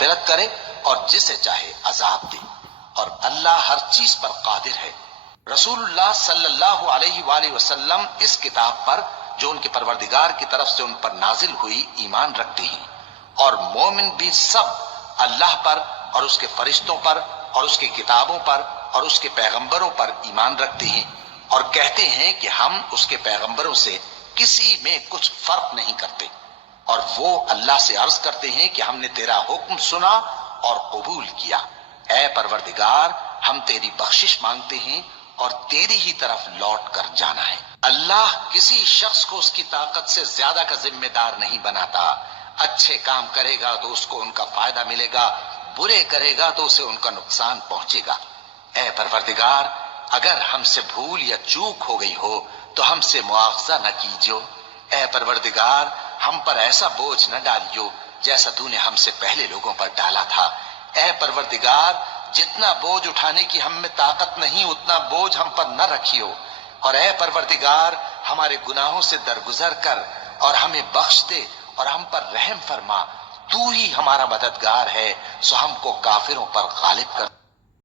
مغفرت کرے اور جسے چاہے عذاب دے، اور اللہ ہر چیز پر قادر ہے۔ رسول اللہ صلی اللہ علیہ وآلہ وسلم اس کتاب پر جو ان کے پروردگار کی طرف سے ان پر نازل ہوئی ایمان رکھتے ہیں، اور مومن بھی سب اللہ پر اور اس کے فرشتوں پر اور اس کی کتابوں پر اور اس کے پیغمبروں پر ایمان رکھتے ہیں، اور کہتے ہیں کہ ہم اس کے پیغمبروں سے کسی میں کچھ فرق نہیں کرتے، اور وہ اللہ سے عرض کرتے ہیں کہ ہم نے تیرا حکم سنا اور قبول کیا۔ اے پروردگار، ہم تیری بخشش مانگتے ہیں اور تیری ہی طرف لوٹ کر جانا ہے۔ اللہ کسی شخص کو اس کی طاقت سے زیادہ کا ذمہ دار نہیں بناتا۔ اچھے کام کرے گا تو اس کو ان کا فائدہ ملے گا، برے کرے گا تو اسے ان کا نقصان پہنچے گا۔ اے پروردگار، اگر ہم سے بھول یا چوک ہو گئی ہو تو ہم سے مواخذہ نہ کیجو۔ اے پروردگار، ہم پر ایسا بوجھ نہ ڈالیو جیسا تو نے ہم سے پہلے لوگوں پر ڈالا تھا۔ اے پروردگار، جتنا بوجھ اٹھانے کی ہم میں طاقت نہیں اتنا بوجھ ہم پر نہ رکھیو، اور اے پروردگار، ہمارے گناہوں سے درگزر کر اور ہمیں بخش دے اور ہم پر رحم فرما۔ تو ہی ہمارا مددگار ہے، سو ہم کو کافروں پر غالب کر۔